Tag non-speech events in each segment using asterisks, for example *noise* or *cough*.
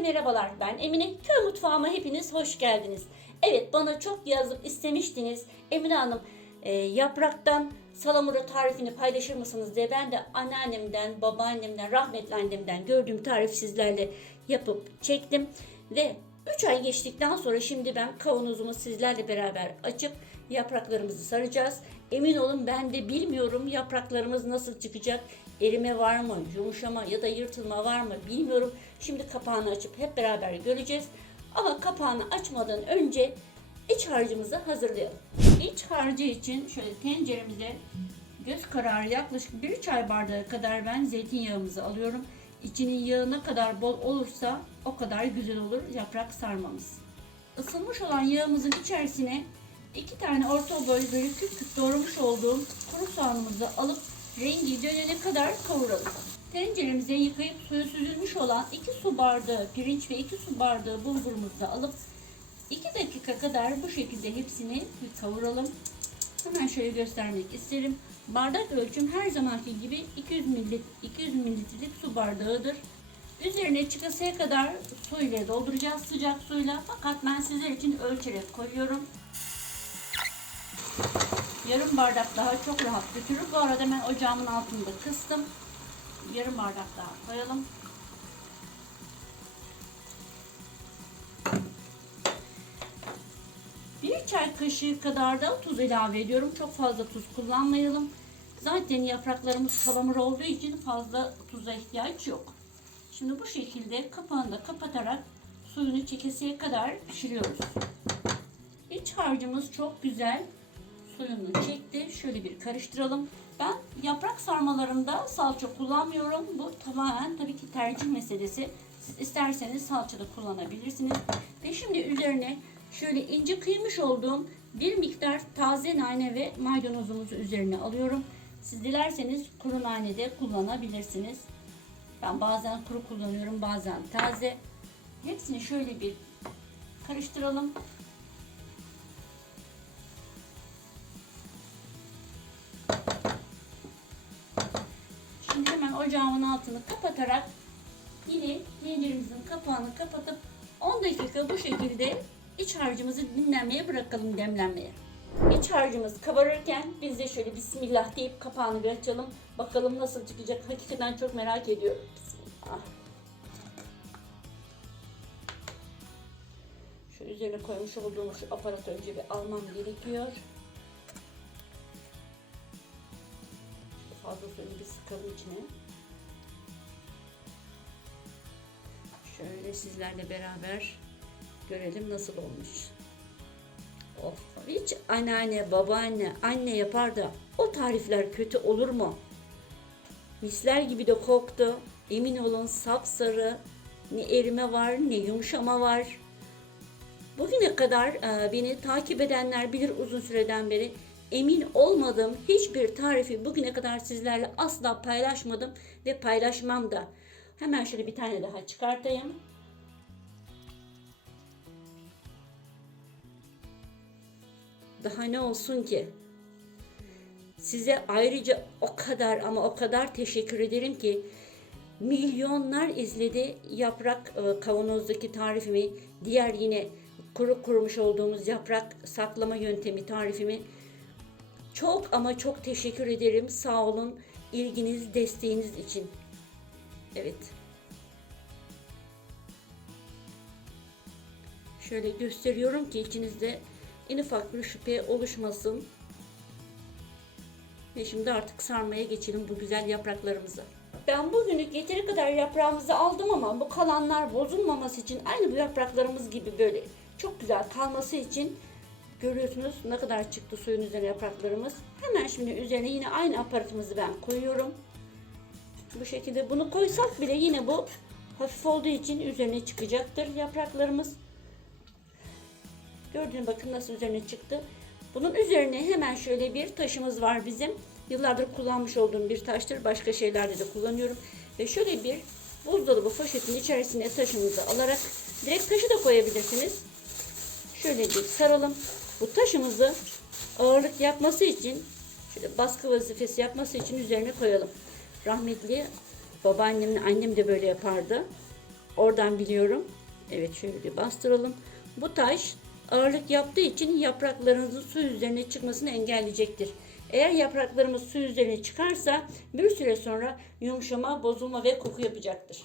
merhabalar. Ben Emine. Köy mutfağıma hepiniz hoş geldiniz. Evet bana çok yazıp istemiştiniz. Emine Hanım e, yapraktan salamura tarifini paylaşır mısınız diye ben de anneannemden, babaannemden, rahmetli annemden gördüğüm tarif sizlerle yapıp çektim. Ve 3 ay geçtikten sonra şimdi ben kavanozumu sizlerle beraber açıp yapraklarımızı saracağız. Emin olun ben de bilmiyorum yapraklarımız nasıl çıkacak. Erime var mı, yumuşama ya da yırtılma var mı bilmiyorum. Şimdi kapağını açıp hep beraber göreceğiz. Ama kapağını açmadan önce iç harcımızı hazırlayalım. İç harcı için şöyle tenceremize göz kararı yaklaşık bir çay bardağı kadar ben zeytinyağımızı alıyorum. İçinin yağı ne kadar bol olursa o kadar güzel olur yaprak sarmamız. Isınmış olan yağımızın içerisine iki tane orta boy böyle küp küp doğramış olduğum kuru soğanımızı alıp rengi dönene kadar kavuralım. Tenceremize yıkayıp suyu süzülmüş olan 2 su bardağı pirinç ve 2 su bardağı bulgurumuzu alıp 2 dakika kadar bu şekilde hepsini kavuralım. Hemen şöyle göstermek isterim. Bardak ölçüm her zamanki gibi 200 mililitre 200 mililitrelik su bardağıdır. Üzerine çıkasıya kadar su ile dolduracağız sıcak suyla. Fakat ben sizler için ölçerek koyuyorum. Yarım bardak daha çok rahat götürür. Bu arada ben ocağımın altında kıstım. Yarım bardak daha koyalım. Bir çay kaşığı kadar da tuz ilave ediyorum. Çok fazla tuz kullanmayalım. Zaten yapraklarımız salamur olduğu için fazla tuza ihtiyaç yok. Şimdi bu şekilde kapağını da kapatarak suyunu çekesiye kadar pişiriyoruz. İç harcımız çok güzel suyunu çekti. Şöyle bir karıştıralım. Ben yaprak sarmalarımda salça kullanmıyorum. Bu tamamen tabii ki tercih meselesi. Siz isterseniz salça da kullanabilirsiniz. Ve şimdi üzerine şöyle ince kıymış olduğum bir miktar taze nane ve maydanozumuzu üzerine alıyorum. Siz dilerseniz kuru nane de kullanabilirsiniz. Ben bazen kuru kullanıyorum, bazen taze. Hepsini şöyle bir karıştıralım. Ocağımın altını kapatarak yine tenceremizin kapağını kapatıp 10 dakika bu şekilde iç harcımızı dinlenmeye bırakalım demlenmeye. İç harcımız kabarırken biz de şöyle bismillah deyip kapağını bir açalım. Bakalım nasıl çıkacak. Hakikaten çok merak ediyorum. Bismillah. Şu üzerine koymuş olduğumuz şu aparatı önce bir almam gerekiyor. Fazla suyunu bir sıkalım içine. Şöyle sizlerle beraber görelim nasıl olmuş. Of, hiç anneanne, babaanne, anne yapar da o tarifler kötü olur mu? Misler gibi de koktu. Emin olun sapsarı, ne erime var ne yumuşama var. Bugüne kadar e, beni takip edenler bilir uzun süreden beri emin olmadığım hiçbir tarifi bugüne kadar sizlerle asla paylaşmadım ve paylaşmam da. Hemen şöyle bir tane daha çıkartayım. Daha ne olsun ki? Size ayrıca o kadar ama o kadar teşekkür ederim ki milyonlar izledi yaprak e, kavanozdaki tarifimi, diğer yine kuru kurumuş olduğumuz yaprak saklama yöntemi tarifimi. Çok ama çok teşekkür ederim. Sağ olun ilginiz, desteğiniz için. Evet. Şöyle gösteriyorum ki içinizde en ufak bir şüphe oluşmasın. Ve şimdi artık sarmaya geçelim bu güzel yapraklarımızı. Ben bugünlük yeteri kadar yaprağımızı aldım ama bu kalanlar bozulmaması için aynı bu yapraklarımız gibi böyle çok güzel kalması için görüyorsunuz ne kadar çıktı suyun üzerine yapraklarımız. Hemen şimdi üzerine yine aynı aparatımızı ben koyuyorum. Bu şekilde bunu koysak bile yine bu hafif olduğu için üzerine çıkacaktır yapraklarımız. Gördüğünüz bakın nasıl üzerine çıktı. Bunun üzerine hemen şöyle bir taşımız var bizim. Yıllardır kullanmış olduğum bir taştır. Başka şeylerde de kullanıyorum. Ve şöyle bir buzdolabı poşetin içerisine taşımızı alarak direkt taşı da koyabilirsiniz. Şöyle bir saralım. Bu taşımızı ağırlık yapması için şöyle baskı vazifesi yapması için üzerine koyalım. Rahmetli babaannemin annem de böyle yapardı. oradan biliyorum. Evet şöyle bir bastıralım. Bu taş ağırlık yaptığı için yapraklarınızın su üzerine çıkmasını engelleyecektir. Eğer yapraklarımız su üzerine çıkarsa bir süre sonra yumuşama, bozulma ve koku yapacaktır.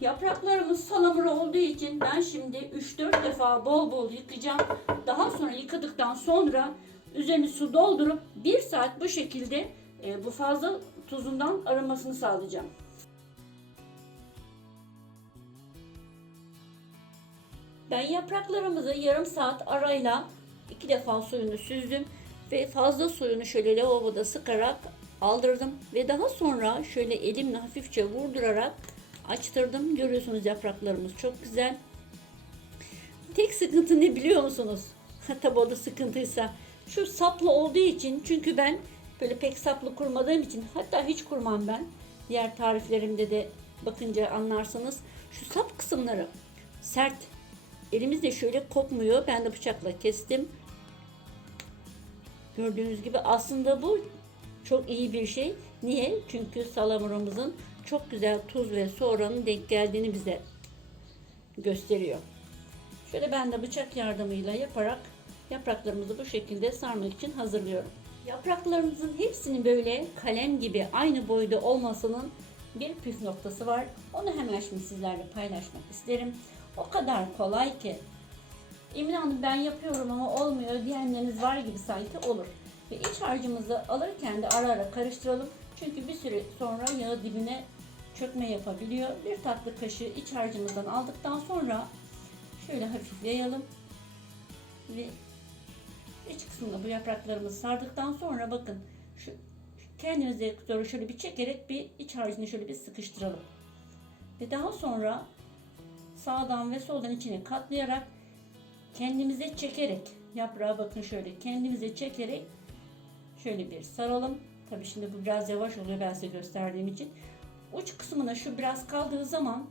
Yapraklarımız salamura olduğu için ben şimdi 3-4 defa bol bol yıkayacağım. Daha sonra yıkadıktan sonra üzerine su doldurup 1 saat bu şekilde e, bu fazla tuzundan arınmasını sağlayacağım. Ben yapraklarımızı yarım saat arayla iki defa suyunu süzdüm ve fazla suyunu şöyle lavaboda sıkarak aldırdım ve daha sonra şöyle elimle hafifçe vurdurarak açtırdım. Görüyorsunuz yapraklarımız çok güzel. Tek sıkıntı ne biliyor musunuz? *laughs* Tabi o da sıkıntıysa. Şu saplı olduğu için çünkü ben böyle pek saplı kurmadığım için hatta hiç kurmam ben. Diğer tariflerimde de bakınca anlarsınız. Şu sap kısımları sert. Elimizde şöyle kopmuyor. Ben de bıçakla kestim. Gördüğünüz gibi aslında bu çok iyi bir şey. Niye? Çünkü salamuramızın çok güzel tuz ve su oranının denk geldiğini bize gösteriyor. Şöyle ben de bıçak yardımıyla yaparak yapraklarımızı bu şekilde sarmak için hazırlıyorum. Yapraklarımızın hepsinin böyle kalem gibi aynı boyda olmasının bir püf noktası var. Onu hemen şimdi sizlerle paylaşmak isterim. O kadar kolay ki. Emin Hanım ben yapıyorum ama olmuyor diyenleriniz var gibi sanki olur. Ve iç harcımızı alırken de ara ara karıştıralım. Çünkü bir süre sonra yağı dibine çökme yapabiliyor. Bir tatlı kaşığı iç harcımızdan aldıktan sonra şöyle hafif yayalım. Ve iç kısmında bu yapraklarımızı sardıktan sonra bakın şu kendimize doğru şöyle bir çekerek bir iç harcını şöyle bir sıkıştıralım. Ve daha sonra sağdan ve soldan içine katlayarak kendimize çekerek yaprağı bakın şöyle kendimize çekerek şöyle bir saralım. Tabi şimdi bu biraz yavaş oluyor ben size gösterdiğim için. Uç kısmına şu biraz kaldığı zaman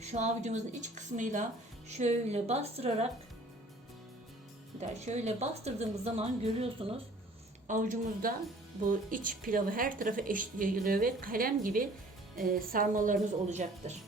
şu avucumuzun iç kısmıyla şöyle bastırarak daha şöyle bastırdığımız zaman görüyorsunuz avucumuzda bu iç pilavı her tarafa eşit yayılıyor ve kalem gibi e, sarmalarımız olacaktır.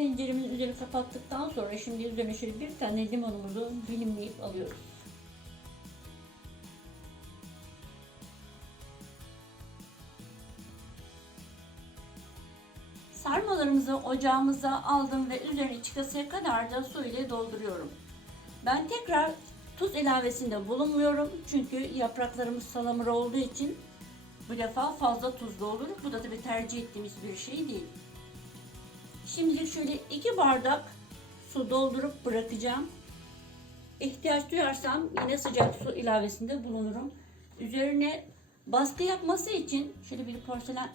Tenceremin üzeri kapattıktan sonra şimdi üzerine şöyle bir tane limonumuzu dilimleyip alıyoruz. Sarmalarımızı ocağımıza aldım ve üzerine çıkasıya kadar da su ile dolduruyorum. Ben tekrar tuz ilavesinde bulunmuyorum. Çünkü yapraklarımız salamura olduğu için bu defa fazla tuzlu olur. Bu da tabii tercih ettiğimiz bir şey değil. Şimdilik şöyle iki bardak su doldurup bırakacağım. İhtiyaç duyarsam yine sıcak su ilavesinde bulunurum. Üzerine baskı yapması için şöyle bir porselen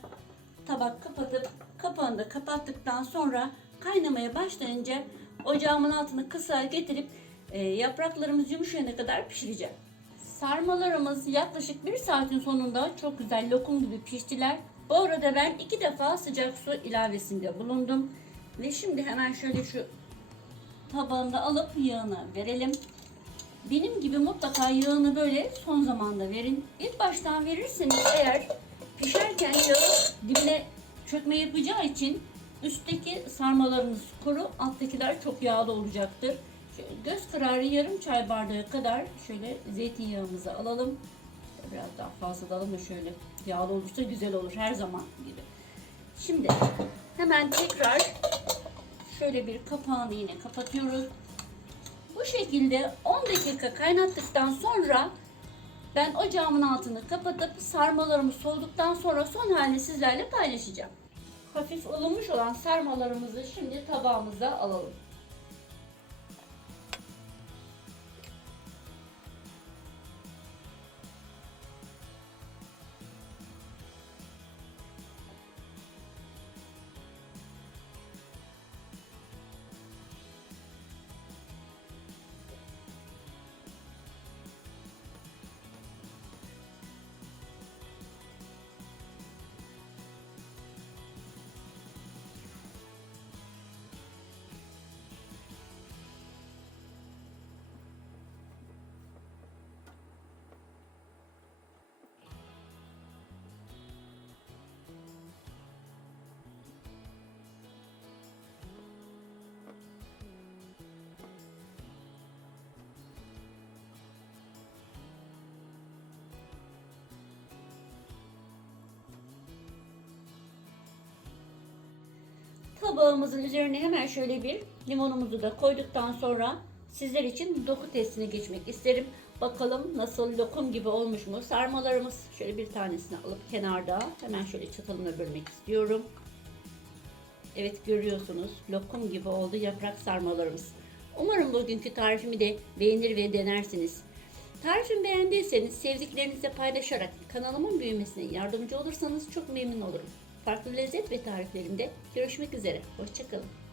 tabak kapatıp kapağını da kapattıktan sonra kaynamaya başlayınca ocağımın altını kısa getirip e, yapraklarımız yumuşayana kadar pişireceğim. Sarmalarımız yaklaşık bir saatin sonunda çok güzel lokum gibi piştiler. Bu arada ben iki defa sıcak su ilavesinde bulundum. Ve şimdi hemen şöyle şu tabağında alıp yağını verelim. Benim gibi mutlaka yağını böyle son zamanda verin. İlk baştan verirseniz eğer pişerken yağı dibine çökme yapacağı için üstteki sarmalarınız kuru, alttakiler çok yağlı olacaktır. Göz kararı yarım çay bardağı kadar şöyle zeytinyağımızı alalım. Biraz daha fazla da alalım da şöyle yağlı olursa güzel olur her zaman gibi. Şimdi hemen tekrar şöyle bir kapağını yine kapatıyoruz. Bu şekilde 10 dakika kaynattıktan sonra ben ocağımın altını kapatıp sarmalarımı soğuduktan sonra son halini sizlerle paylaşacağım. Hafif ılınmış olan sarmalarımızı şimdi tabağımıza alalım. Tabağımızın üzerine hemen şöyle bir limonumuzu da koyduktan sonra sizler için doku testine geçmek isterim. Bakalım nasıl lokum gibi olmuş mu? Sarmalarımız şöyle bir tanesini alıp kenarda hemen şöyle çatalımla bölmek istiyorum. Evet görüyorsunuz lokum gibi oldu yaprak sarmalarımız. Umarım bugünkü tarifimi de beğenir ve denersiniz. Tarifimi beğendiyseniz sevdiklerinizle paylaşarak kanalımın büyümesine yardımcı olursanız çok memnun olurum. Farklı lezzet ve tariflerimde görüşmek üzere. Hoşçakalın.